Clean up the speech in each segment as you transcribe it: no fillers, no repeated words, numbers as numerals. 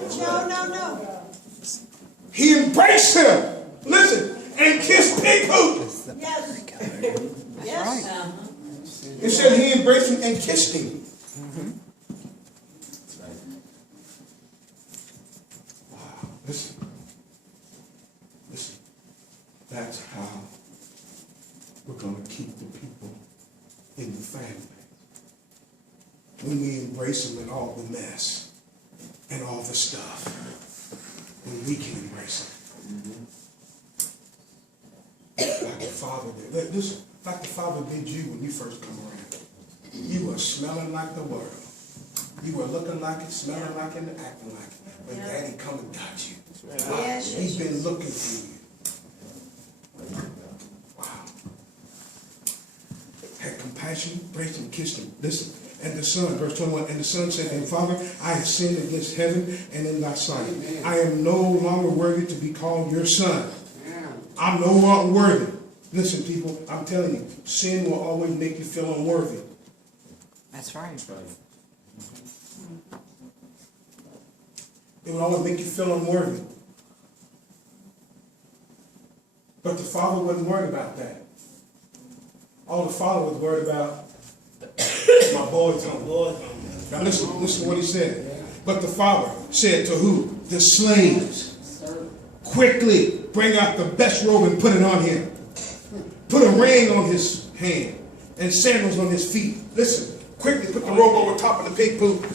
No. He embraced him. Listen, and kissed pig poop. Yes. Yes. It said he embraced him and kissed him. That's right. Wow. Listen. That's how we're going to keep the people in the family. When we embrace them in all the mess and all the stuff. When we can embrace them. Like the Father did. Listen, like the Father did you when you first come around. You were smelling like the world. You were looking like it, smelling like it, and acting like it. But Daddy come and got you. Wow. He's been looking for you. Wow. Had compassion, embraced him, kissed him. Listen. And the Son, verse 21, and the Son said, and Father, I have sinned against heaven and in thy sight. I am no longer worthy to be called your son. I'm no longer worthy. Listen, people, I'm telling you, sin will always make you feel unworthy. That's right. It will always make you feel unworthy. But the Father wasn't worried about that. All the Father was worried about, my boy's home. Now listen to what he said. But the Father said to who? The slaves. Quickly bring out the best robe and put it on him. Put a ring on his hand and sandals on his feet. Listen, quickly put the robe over top of the pig poop.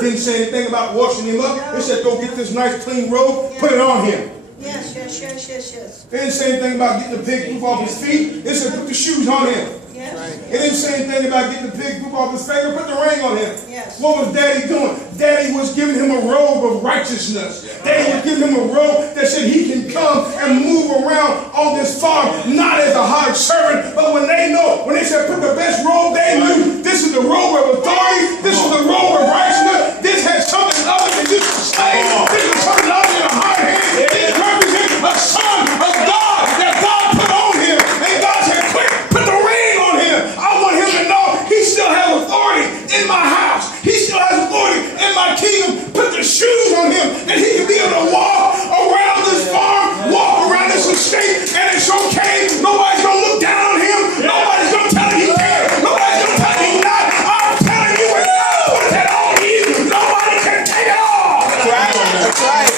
Didn't say anything about washing him up. They said go get this nice clean robe, put it on him. Yes. They didn't say anything about getting the pig poop off his feet. They said put the shoes on him. Yes. It didn't say anything about getting the pig poop off his finger. Put the ring on him. Yes. What was Daddy doing? Daddy was giving him a robe of righteousness. Daddy was giving him a robe that said he can come and move around on this farm, not as a hired servant, but when they said put the best robe, they knew this is the robe of authority. This is the robe of righteousness. This has something other than just a slave. This is something other than a hired hand. It represents a son of God that God put on him. And God said, quick, put the ring on him. I want him to know he still has authority in my house. He still has authority in my kingdom. Put the shoes on him and he can be able to walk around this farm, walk around this estate, and it's okay. Nobody's going to look down on him. Nobody's going to tell him he can't. Nobody's going to tell him he's not. I'm telling you, when God puts it on you, nobody can take it off. That's right. That's right.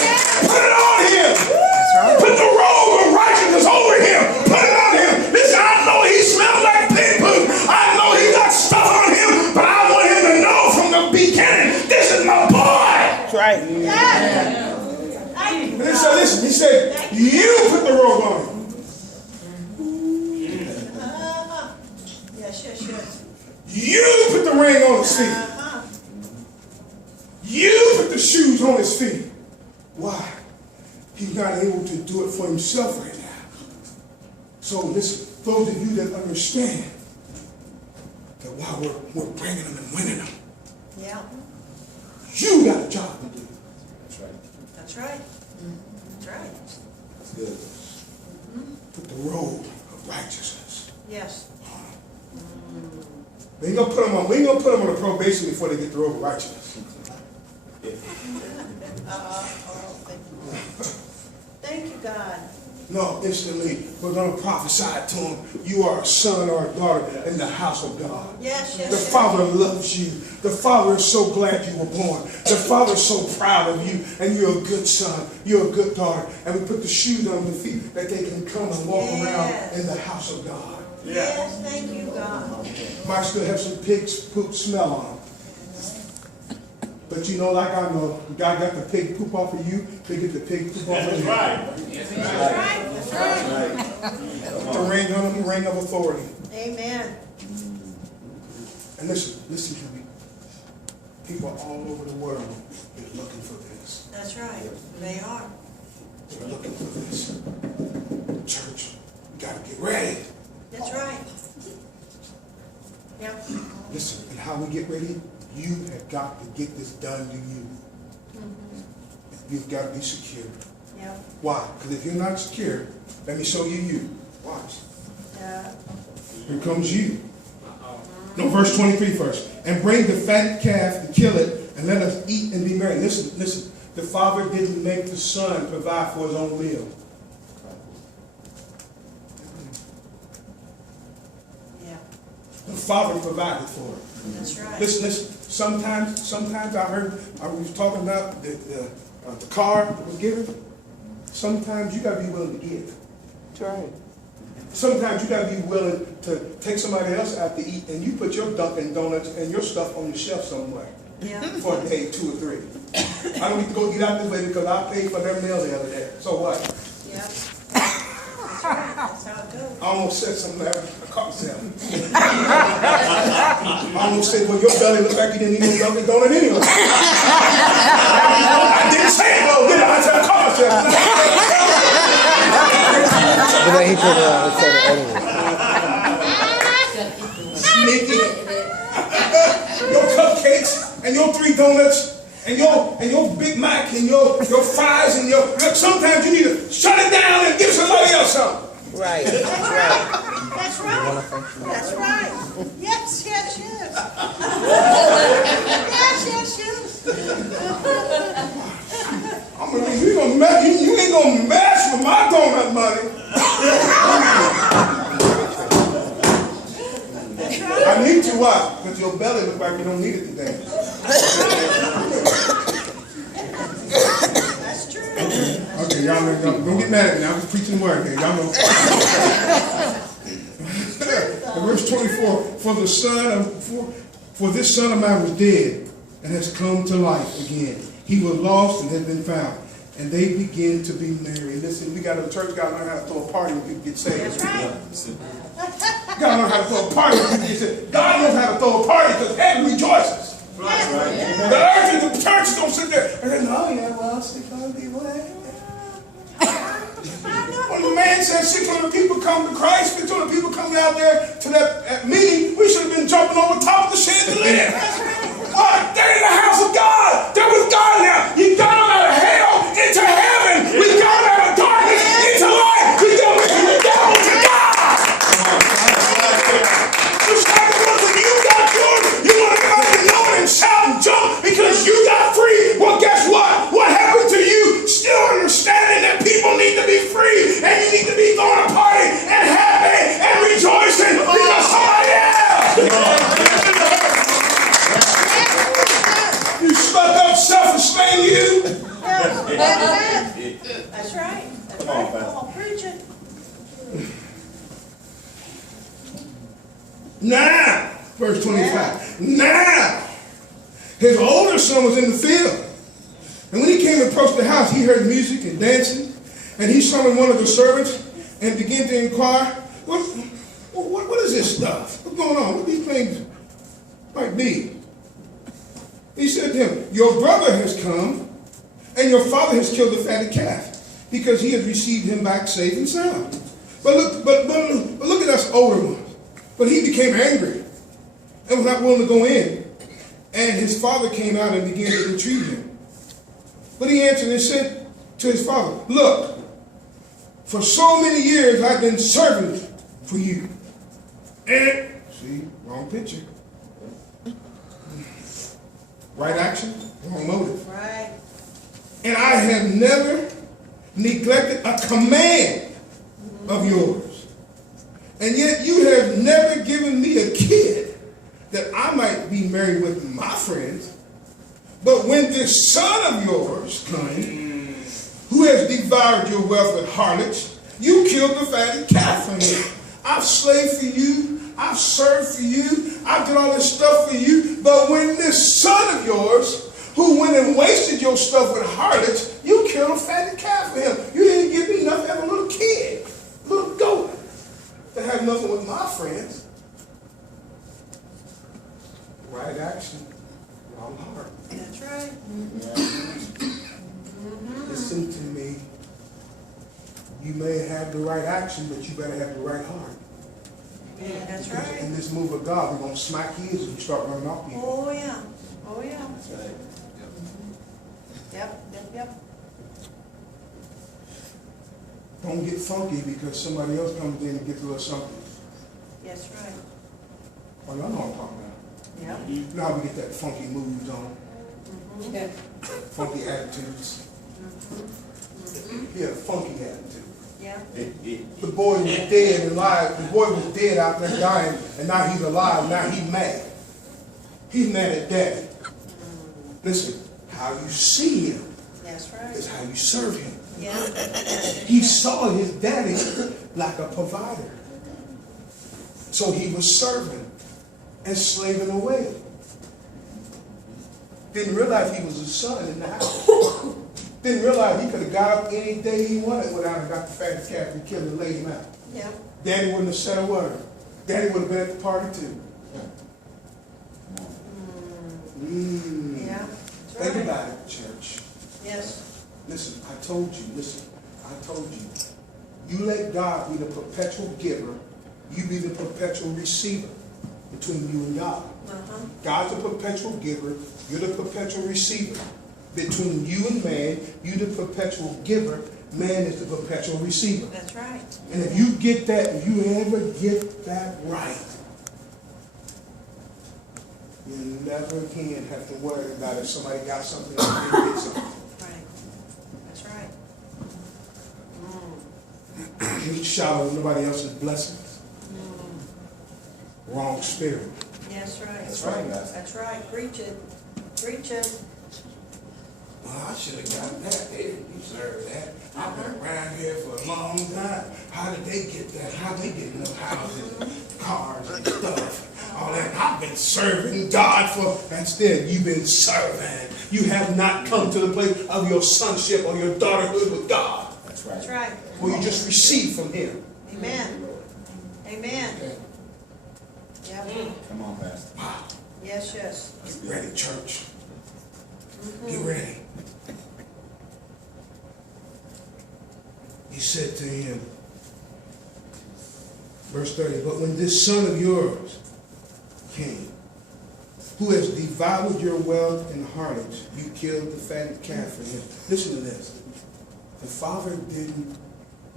Put it on him. That's right. Put the robe of righteousness over him. Put it on him. Listen, I know he smells like pig poop. I know he got stuff on him, but I want him to know from the beginning, this is my boy. That's right. Yes. And he said, listen, he said, you put the robe on him. Yes. You put the ring on his feet. You put the shoes on his feet. Why? He's not able to do it for himself right now. So listen, those of you that understand that while we're bringing them and winning them, you got a job to do. That's right. That's good. Put the robe of righteousness. Yes. We ain't gonna put them on a probation before they get the robe of righteousness. Thank you, God. No, instantly, we're going to prophesy to them. You are a son or a daughter in the house of God. Yes. The Father loves you. The Father is so glad you were born. The Father is so proud of you. And you're a good son. You're a good daughter. And we put the shoes on the feet that they can come and walk around in the house of God. Yes, thank you, God. Might still have some pig's poop smell on them. But you know, like I know, God got the pig poop off of you, they get the pig poop off of you. That's right. Put the ring on them, the ring of authority. Amen. And listen to me. People all over the world are looking for this. That's right. They are. They're looking for this. Church, we got to get ready. That's right. Yep. Listen, and how we get ready? You have got to get this done to you. You've got to be secure. Yep. Why? Because if you're not secure, let me show you. Watch. Here comes you. No, verse 23 first. and bring the fatted calf to kill it, and let us eat and be merry. Listen, listen. The father didn't make the son provide for his own meal. Yeah, The father provided for it. that's right. Listen, listen. Sometimes I was talking about the car that was given. Sometimes you gotta be willing to give. That's right. Sometimes you gotta be willing to take somebody else out to eat, and you put your Dunkin' Donuts and your stuff on the shelf somewhere Yeah, for a day, 2 or 3. I don't need to go eat out this way because I paid for their meal the other day. So what? yeah. That's right, that's how it goes. I almost said something there. I caught myself. I almost said, well, your belly looks like you didn't eat no Dunkin' Donut anyway. I didn't say it, though, did I? I said I caught myself. But then he turned around and said it anyway. Sneaky. Your cupcakes and your 3 donuts and your Big Mac and your fries and your... Look, sometimes you need to shut it down and give somebody else something. Right. That's right. That's right. That's right. Yes, yes, yes. Yes, yes, yes. I'm gonna, you ain't gonna mess with my donut money. I need to what? Because your belly looks like you don't need it today. That's true. Okay, y'all don't get mad at me. I'm just preaching the word here. Y'all know. Verse 24, for this son of mine was dead and has come to life again. He was lost and has been found. And they begin to be merry. Listen, we got a church, got to learn how to throw a party when people get saved. That's right. You got to learn how to throw a party when people get saved. God knows how to throw a party because heaven rejoices. Yes. The earth and the church don't sit there and say, oh yeah, well, 600 people. When the man said 600 people come to Christ, 600 people coming out there to that meeting, we should have been jumping over top of the chandelier. What? They're in the house of God. They're with God now. You got them out of hell into heaven. We got them out of darkness into light. We got them from the devil to God. Just like the ones that you got yours, you want everybody to know and shout and jump because you got free. Well, guess what? What happened to you? Still understanding that people need to be free and you need to be going to party and happy and rejoicing because somebody else. You stuck up, self-esteem you. That's right. That's right. Come on, preach it. Now, verse 25. Now, his older son was in the field. And when he came and approached the house, he heard music and dancing. And he summoned one of the servants and began to inquire, what is this stuff? What's going on? What these things might be? He said to him, your brother has come, and your father has killed the fatted calf, because he has received him back safe and sound. But look at us older ones. But he became angry and was not willing to go in. And his father came out and began to entreat him. But he answered and said to his father, look, for so many years I've been serving for you. And, see, wrong picture. Right action, wrong motive. Right. And I have never neglected a command of yours. And yet you have never given me a kid that I might be married with my friends. But when this son of yours comes, who has devoured your wealth with harlots, you killed the fatted calf from him. I've slaved for you. I've served for you. I've done all this stuff for you. But when this son of yours, who went and wasted your stuff with harlots, you killed a fatted calf for him. You didn't give me enough to have a little kid, a little goat, to have nothing with my friends. Right action, wrong heart. That's right. Listen to me. You may have the right action, but you better have the right heart. Yeah, that's Because right. in this move of God, we're going to smack ears if you start running off people. Oh, yeah. Oh, yeah. That's right. Yep, yep, yep. Don't get funky because somebody else comes in and gets a little something. That's right. Oh, y'all know what I'm talking about. Yeah. You know how we get that funky moves on, Yeah. funky attitudes. He had a funky attitude. Yeah. The boy was dead and alive. The boy was dead out there dying, and now he's alive. Now he's mad. He's mad at daddy. Listen, how you see him That's right. is how you serve him. Yeah. He saw his daddy like a provider. So he was serving and slaving away. Didn't realize he was a son in the house. Didn't realize he could have got up any day he wanted without have got the fattest calf and killed and laid him out. Yeah. Daddy wouldn't have said a word. Daddy would have been at the party too. Yeah. Think about it, church. Yes. Listen, I told you, you let God be the perpetual giver, you be the perpetual receiver between you and God. God's the perpetual giver, you're the perpetual receiver. Between you and man, you're the perpetual giver, man is the perpetual receiver. That's right. And if you get that, if you ever get that right, you never again have to worry about if somebody got something or they didn't get something. Right. That's right. You shout on nobody else's blessings. Wrong spirit. That's right. That's right, guys. That's right. Preach it. Preach it. Well, I should have gotten that. They didn't deserve that. I've been around here for a long time. How did they get that? How did they get no houses, cars, and stuff? All that. I've been serving God for. Instead, you've been serving. You have not come to the place of your sonship or your daughterhood with God. That's right. That's right. Where you just receive from Him. Amen. Amen. Yeah. Come on, Pastor. Wow. Yes, yes. Get ready, church. Get ready. He said to him, verse 30, but when this son of yours came, who has devoured your wealth and harlots, you killed the fatted calf for him. Listen to this. The father didn't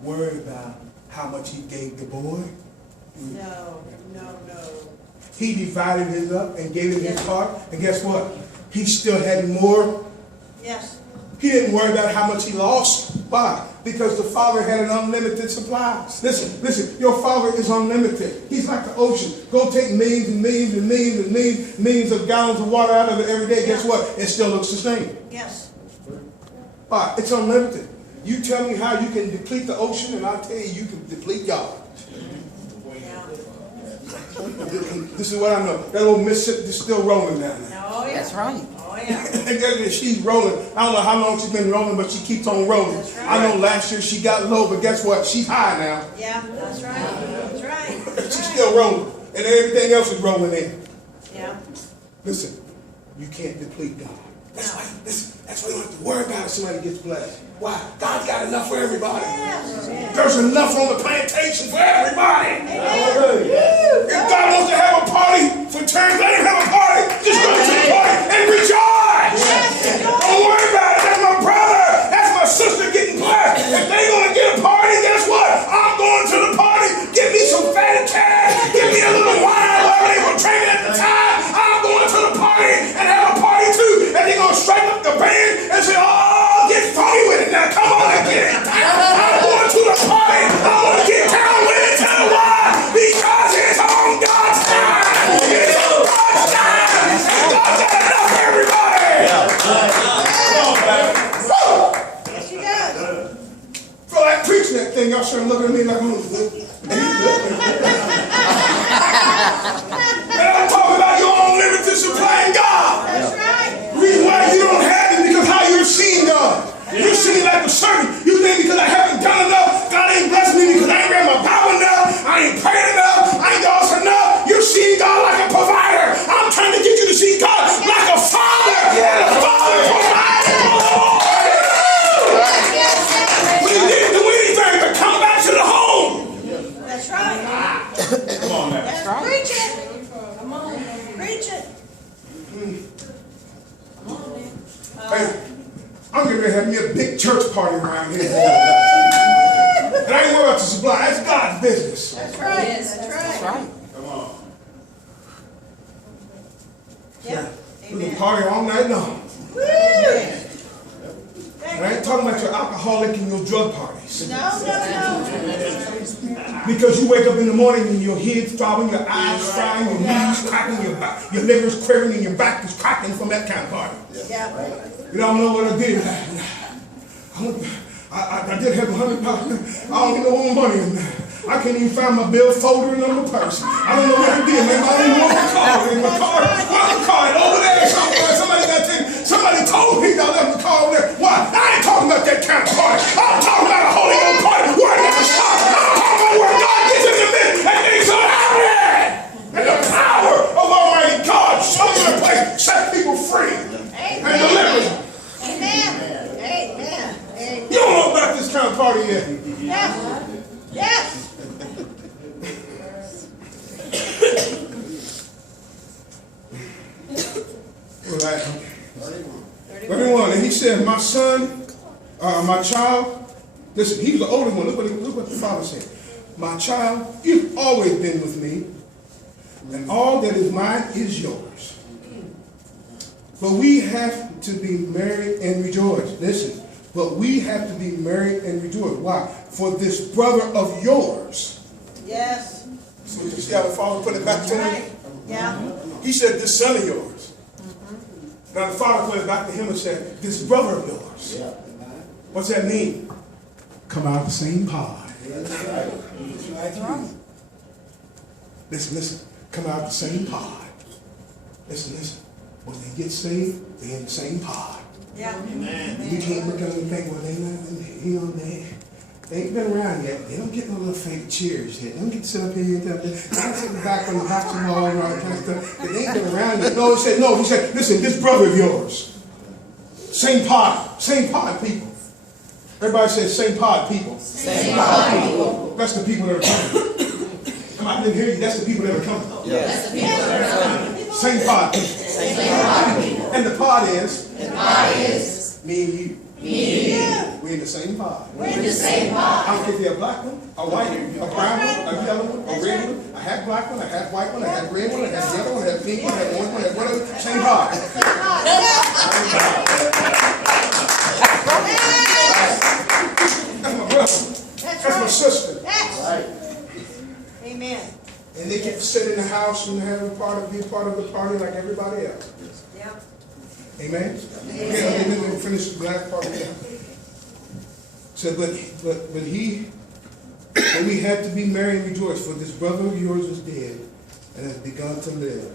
worry about how much he gave the boy. No, no, no. He divided it up and gave it his part. And guess what? He still had more. Yes. He didn't worry about how much he lost. Why? Because the Father had an unlimited supply. Listen, your Father is unlimited. He's like the ocean. Go take millions and millions and millions and millions of gallons of water out of it every day. Guess what? It still looks the same. Yes. Why? It's unlimited. You tell me how you can deplete the ocean, and I'll tell you can deplete God. Yeah. This is what I know. That old Mississippi is still rolling down there. Oh, yeah. That's right. Oh, yeah. And she's rolling. I don't know how long she's been rolling, but she keeps on rolling. That's right. I know last year she got low, but guess what? She's high now. Yeah, that's right. That's right. That's She's right. still rolling. And everything else is rolling in. Yeah. Listen, you can't deplete God. That's why you don't have to worry about if somebody gets blessed. Why? God's got enough for everybody. Yes. There's enough on the plantation for everybody. Amen. If God wants to have a party for turns, let him have a party. Just go to the party and rejoice. Don't worry about it. That's my brother. That's my sister getting blessed. If they're going to get a party, guess what? I'm going to the party. Give me some fatted calf. Give me a little wine, whatever they were drinking at the time. I'm going to the party and have a party too. And they're going to strike up the band and say, oh, get funny with it now. Come on and get it. I'm going to the party. I want to get down with it. Tell them why. Because it's on God's time. It's on God's time. And God's got enough for everybody. Yes, you does. Feel like preaching that thing. Y'all sure looking at me like I'm and I'm talking about your unlimited supply in God. That's right. The reason why you don't have it is because how you're seeing God. You're seeing like a servant. You think because I haven't done enough, God ain't blessed me because I ain't read my Bible enough, I ain't prayed enough, I ain't done enough. You're seeing God like a provider. I'm trying to get you to see God like a father. And a father provides for the Lord. When he didn't do anything but come back to the home. That's right. Come on now. That's right. Preach it. Come on. Preach it. Hey, I'm getting ready to have me a big church party around here. And I ain't worried about the supply. That's God's business. That's right. That's right. That's right. Come on. party all night long. And I ain't talking about your alcoholic and your drug parties. No, no, no. Because you wake up in the morning and your head's throbbing, your eyes frying, your knees cracking, your liver's quivering, and your back is cracking from that kind of party. Yeah. You don't know what I did. I did have $100. I don't get no more money in there. I can't even find my bill folder in my purse. I don't know what I did, man. I don't even want my car. My car is over there somewhere. Somebody told me I left the car over there. Why? I ain't talking about that kind of party. I'm talking about a Holy Ghost party where it never stops. I'm talking about where God gets in the midst and things are happening. And the power of Almighty God shows in the place, set people free and deliver them. Amen. Amen. Amen. You don't know about this kind of party yet. Yes. Yes. Right. 31. And he said, my son, my child, listen, he was the older one. Look what the father said. My child, you've always been with me, and all that is mine is yours. But we have to be married and rejoice. Listen, but we have to be married and rejoice. Why? For this brother of yours. Yes. So you see how the father put it back to him? Yeah. He said, this son of yours. Now the father put it back to him and said, this brother of yours. Yeah. What's that mean? Come out of the same pod. Listen. Come out of the same pod. Listen. When they get saved, they're in the same pod. Yeah. Amen. You can't look at them and think, well, they ain't been around yet. They don't get no little fake cheers yet. They don't get to sit up here and tell them. They don't sit in the back on the boxing wall and all that kind of stuff. They ain't been around yet. No, he said, listen, this brother of yours. Same pod people. Everybody says same pod people. Same pod people. That's the people that are coming. Come on, I didn't hear you. That's the people that are coming. Yes. That's the people that are coming. Same pod people. Same pod people. And the pod is? Me and you. We're in the same pod. We're in the same pod. I don't care if you're a black one, a white one, a brown one, a yellow one, a red one, a half black one, a half white one, a half red one, a half yellow one, a half pink one, a half orange one, a half whatever. Same pod. That's my brother. That's my sister. Right. Amen. And they get to sit in the house and have be a part of the party like everybody else. Yeah. Amen? Yeah, let me finish the last part of that. So, but we had to be merry and rejoice, for this brother of yours is dead and has begun to live,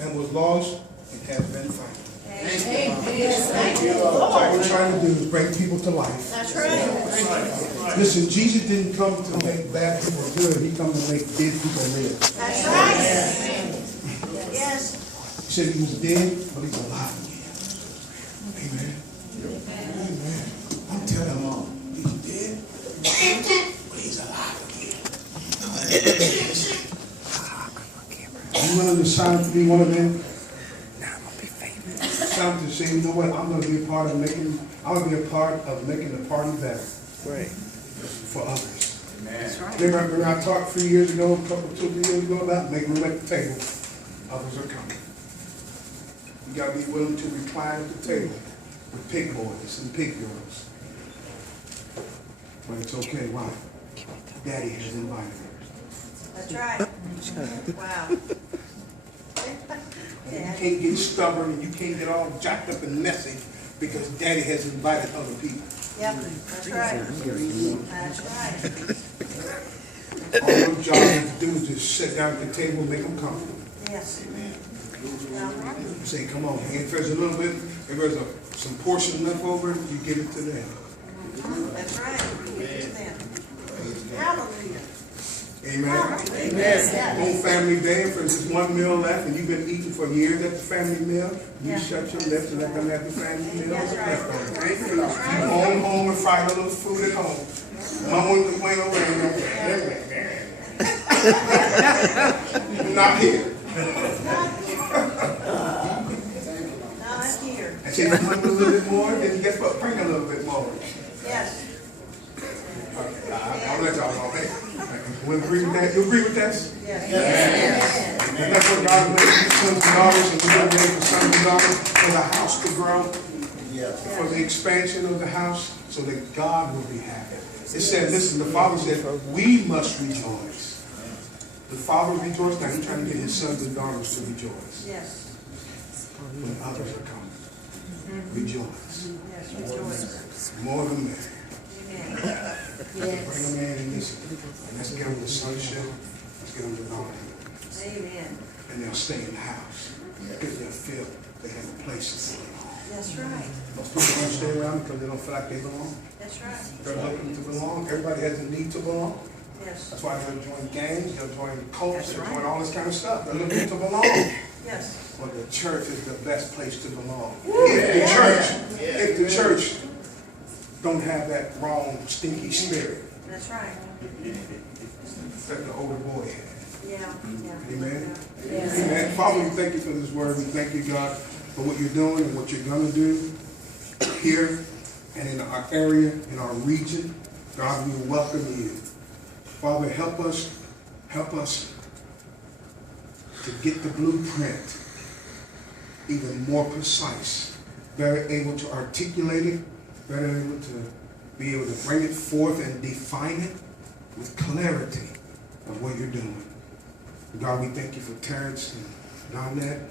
and was lost and has been found. Amen. What we're trying to do is bring people to life. That's right. Listen, Jesus didn't come to make bad people good. He come to make dead people live. That's right. Yes. He said he was dead, but he's alive again. Amen. Amen. I'm telling them all, he's dead, but he's alive again. You want to decide to be one of them? Time to say, you know what, I'm going to be a part of making the party better. Right. For others. That's right. Remember I talked 3 years ago, 2 years ago about making room at the table. Others are coming. You got to be willing to recline at the table with pig boys and pig girls. But it's okay, why? Daddy has invited her. That's right. Wow. And you can't get stubborn and you can't get all jacked up and messy because Daddy has invited other people. Yep, that's right. That's right. All your job to do is just sit down at the table and make them comfortable. Yes. You say, come on, and if there's a little bit, if there's some portion left over, you give it to them. That's right. Hallelujah. Amen. Amen. On family day, if there's just one meal left and you've been eating for years at the family meal, you shut your lips and let them have the family meal. That's right. You home and fry a little food at home. Mom wouldn't complain over there. Not here. Not here. And say, if you want a little bit more, then guess what? Bring a little bit more. Yes. Okay, I'll let y'all know. We agree with that? You agree with that? Yes. And that's what God made you sons and daughters, and we're made for sons and daughters, for the house to grow, for the expansion of the house, so that God will be happy. It said, listen, the Father said, we must rejoice. The Father rejoiced. Now he's trying to get his sons and daughters to rejoice. Yes. When others are coming. Rejoice. Yes, rejoice. More than that. Amen. Bring them in and listen. And let's get them to sonship. Let's get them to knowledge. Amen. And they'll stay in the house. Because they'll feel they have a place to belong. That's right. Most people don't stay around because they don't feel like they belong. That's right. They're looking to belong. Everybody has a need to belong. Yes. That's why they'll join gangs, they'll join cults, That's they'll right. join all this kind of stuff. They're looking to belong. Yes. Well, the church is the best place to belong. If the church don't have that wrong, stinky spirit That's right. that the older boy had. Yeah. Amen. Yes. Amen. Father, we thank you for this word. We thank you, God, for what you're doing and what you're going to do here and in our area, in our region. God, we welcome you. Father, help us to get the blueprint even more precise, better able to articulate it, better able to be able to bring it forth and define it with clarity of what you're doing. God, we thank you for Terrence and Donette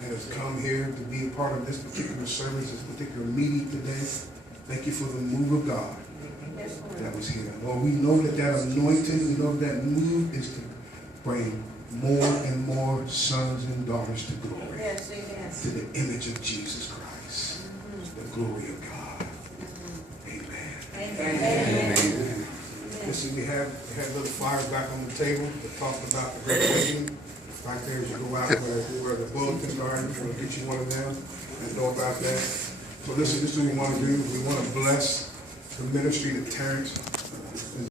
that has come here to be a part of this particular service, this particular meeting today. Thank you for the move of God that was here. Lord, we know that anointing, we know that move is to bring more and more sons and daughters to glory. Yes, amen. To the image of Jesus Christ. The glory of God. Amen. Amen. Listen, we have little flyers back on the table that talk about the great awakening. Right there as you go out where the bulletins are, we'll get you one of them and know about that. So listen, this is what we want to do. We want to bless the ministry that Terrence